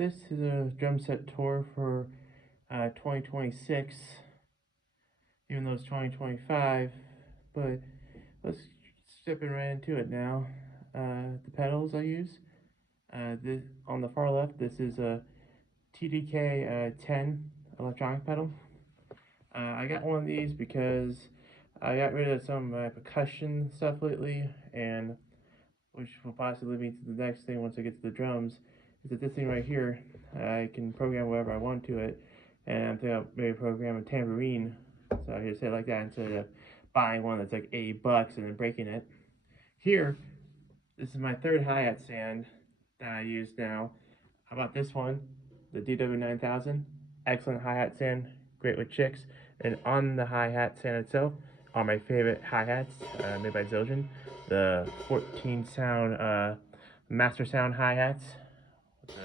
This is a drum set tour for 2026, even though it's 2025. But let's step right into it now. The pedals I use. This on the far left. This is a TDK 10 electronic pedal. I got one of these because I got rid of some of my percussion stuff lately, and which will possibly lead me to the next thing once I get to the drums, is that this thing right here, I can program whatever I want to it, and I'm thinking of maybe program a tambourine, so I just say it like that instead of buying one that's like $8 and then breaking it. Here, this is my third hi-hat stand that I use now. How about this one, the DW9000, excellent hi-hat stand, great with chicks, and on the hi-hat stand itself are my favorite hi-hats made by Zildjian, the 14 sound master sound hi-hats with the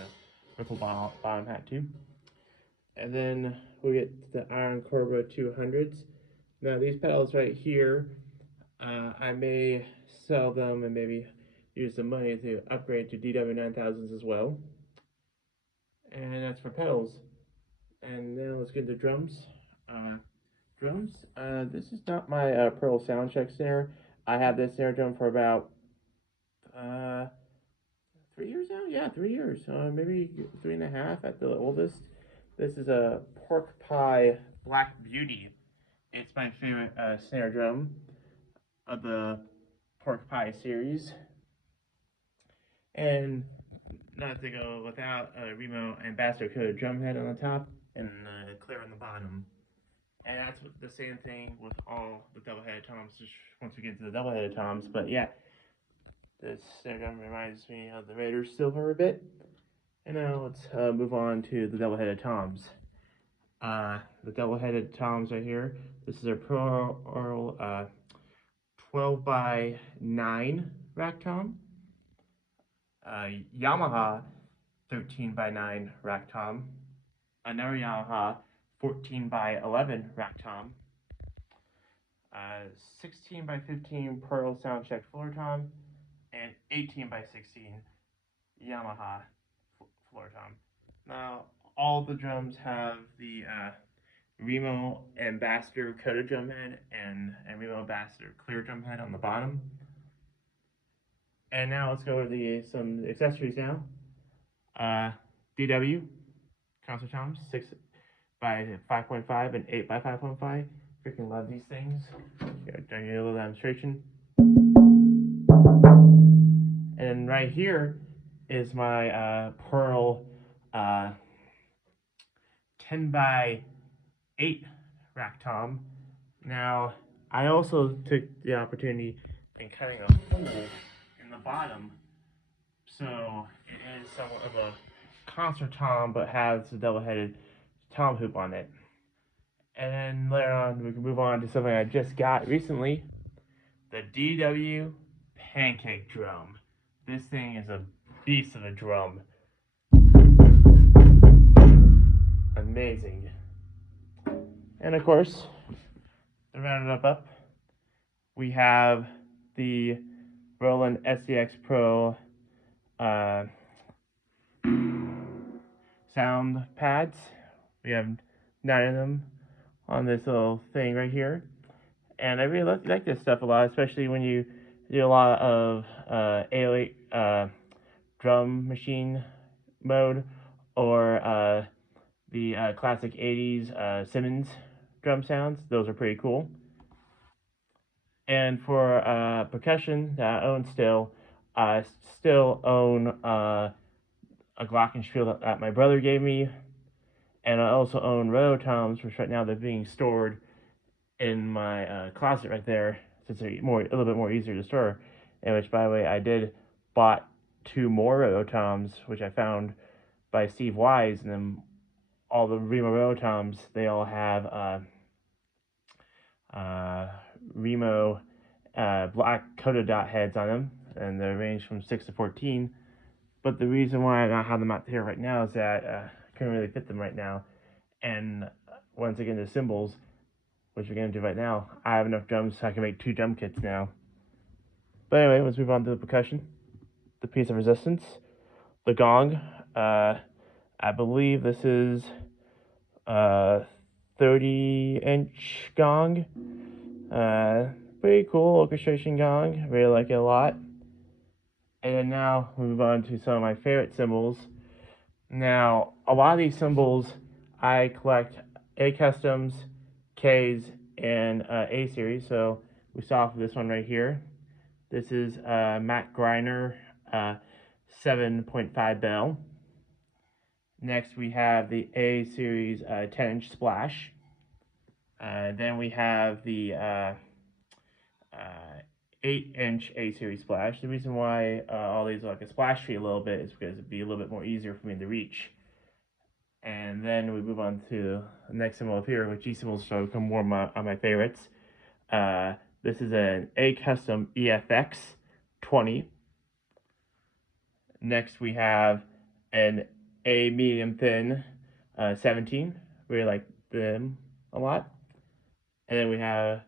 ripple bottom hat too. And then we get the Iron Cobra 200s. Now these pedals right here, I may sell them and maybe use the money to upgrade to DW9000s as well. And that's for pedals. And now let's get into drums. This is not my Pearl Soundcheck snare. I have this snare drum for about 3 years now. Yeah, 3 years. Maybe 3.5 at the oldest. This is a Pork Pie Black Beauty. It's my favorite snare drum of the Pork Pie series. And not to go without a Remo Ambassador coated drum head on the top and clear on the bottom. And that's the same thing with all the double-headed toms, just once we get into the double-headed toms. But yeah, this snare drum reminds me of the Raiders Silver a bit. And now let's move on to the double-headed toms. The double-headed toms right here. This is a Pearl 12x9 rack tom. Yamaha 13x9 rack tom. Another Yamaha 14x11 rack tom. 16x15 Pearl Soundcheck floor tom, and 18x16 Yamaha floor tom. Now, all the drums have the Remo Ambassador coated drum head and Remo Ambassador clear drum head on the bottom. And now let's go over some accessories now. DW concert toms, 6x5.5 and 8x5.5. Freaking love these things. Doing a little demonstration. And right here is my Pearl 10x8 rack tom. Now, I also took the opportunity in cutting a hole in the bottom, so it is somewhat of a concert tom, but has a double-headed tom hoop on it. And then later on, we can move on to something I just got recently, the DW Pancake Drum. This thing is a beast of a drum. Amazing. And of course, to round it up, we have the Roland SDX Pro sound pads. We have 9 of them on this little thing right here, and I really like this stuff a lot, especially when you do a lot of 808 drum machine mode, or the classic 80s Simmons drum sounds. Those are pretty cool. And for percussion that I own still, I still own a glockenspiel that my brother gave me. And I also own rototoms, which right now they're being stored in my closet right there, since they're a little bit more easier to store. And which, by the way, I did bought 2 more rototoms, which I found by Steve Wise, and then all the Remo rototoms, they all have Remo black coated dot heads on them, and they range from 6 to 14. But the reason why I don't have them out here right now is that I couldn't really fit them right now. And once again, the cymbals, which we're going to do right now, I have enough drums so I can make 2 drum kits now. But anyway, let's move on to the percussion. The piece of resistance, the gong, I believe this is a 30-inch gong. Pretty cool orchestration gong. I really like it a lot. And then now we move on to some of my favorite cymbals. Now, a lot of these cymbals I collect A customs, Ks, and A series. So we start with this one right here. This is Matt Greiner 7.5 bell. Next we have the A series 10-inch splash. Then we have the 8-inch A series splash. The reason why all these are like a splash fee a little bit is because it'd be a little bit more easier for me to reach. And then we move on to the next cymbal up here, which these cymbals show become more on my favorites. This is an A custom EFX 20. Next we have an A medium thin 17. Really like them a lot. And then we have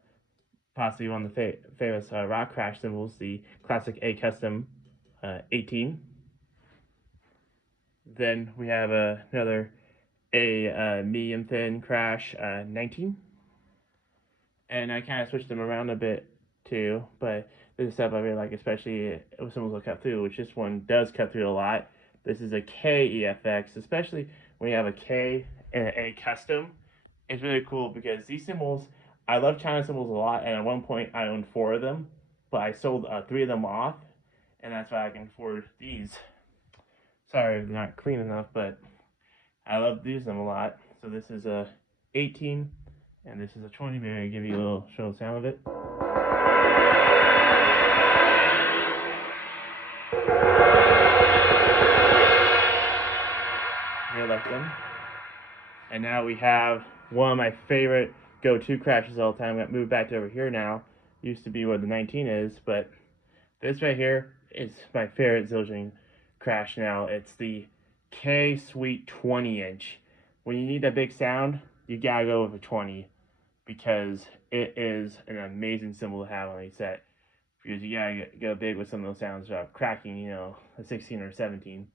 possibly one of the famous rock crash cymbals, the classic A custom 18. Then we have another A medium thin crash 19. And I kind of switched them around a bit too, but this is stuff I really like, especially if cymbals will cut through, which this one does cut through a lot. This is a K EFX, especially when you have a K and an A custom. It's really cool because these cymbals, I love China cymbals a lot, and at one point I owned 4 of them, but I sold 3 of them off, and that's why I can afford these. Sorry, they're not clean enough, but I love using them a lot. So this is a 18, and this is a 20. Maybe I'll give you a little show the sound of it. I like them. And now we have one of my favorite go-to crashes all the time. Got moved back to over here now. Used to be where the 19 is, but this right here is my favorite Zildjian crash now. It's the K Sweet 20-inch. When you need that big sound, you gotta go with a 20 because it is an amazing cymbal to have on a set. Because you gotta go big with some of those sounds without cracking, a 16 or 17.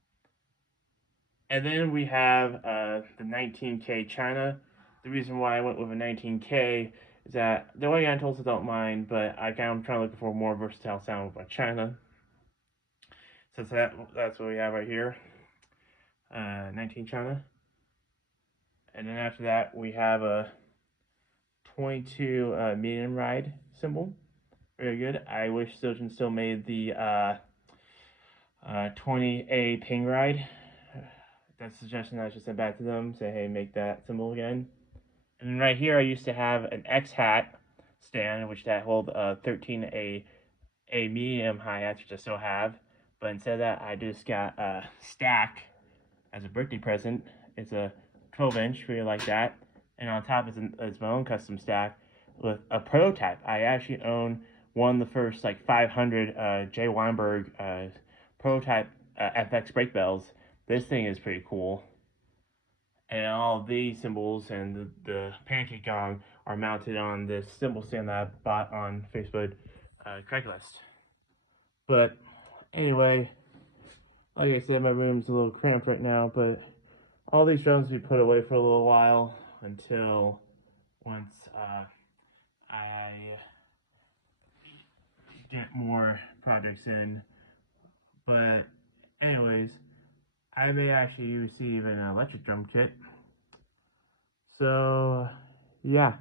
And then we have the 19K China. The reason why I went with a 19K is that the Oregon tools I don't mind, but I'm trying to look for a more versatile sound with my China. So that's what we have right here, 19 China. And then after that, we have a 22 medium ride cymbal. Very good. I wish Zildjian still made the 20A ping ride. That's a suggestion I just sent back to them. Say, hey, make that cymbal again. And then right here, I used to have an X-Hat stand, which that hold 13A medium hi-hats, which I still have. But instead of that, I just got a stack as a birthday present. It's a 12-inch, really like that. And on top is my own custom stack with a prototype. I actually own one of the first 500 Jay Weinberg prototype FX brake bells. This thing is pretty cool. And all of these cymbals and the pancake gong are mounted on this cymbal stand that I bought on Facebook Craigslist. But anyway, like I said, my room's a little cramped right now, but all these drums will be put away for a little while until once I get more projects in. But anyways, I may actually receive an electric drum kit. So yeah,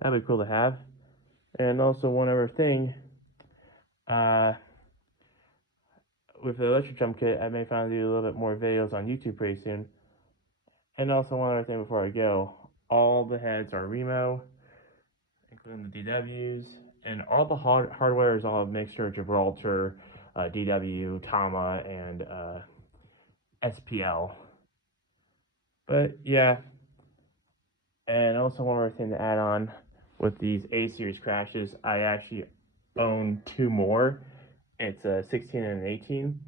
that'd be cool to have. And also one other thing, with the electric drum kit, I may finally do a little bit more videos on YouTube pretty soon. And also one other thing before I go, all the heads are Remo, including the DWs, and all the hardware is all a mixture of Gibraltar, DW, Tama, and SPL. But yeah, and also one more thing to add on with these A series crashes, I actually own 2 more. It's a 16 and an 18.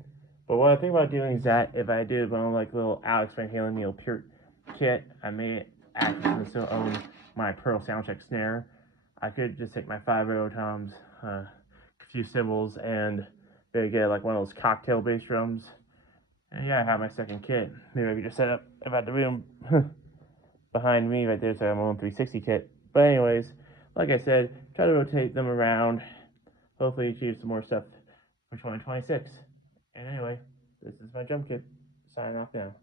But what I think about doing is that if I did one little Alex Van Halen Neil Peart kit, I may actually still own my Pearl Soundcheck snare. I could just take my 5 toms, a few cymbals, and maybe get one of those cocktail bass drums, And yeah, I have my second kit. Maybe I could just set up about the room behind me right there, so I have my own 360 kit. But anyways, like I said, try to rotate them around. Hopefully achieve some more stuff for 2026. And anyway, this is my jump kit. Signing off now.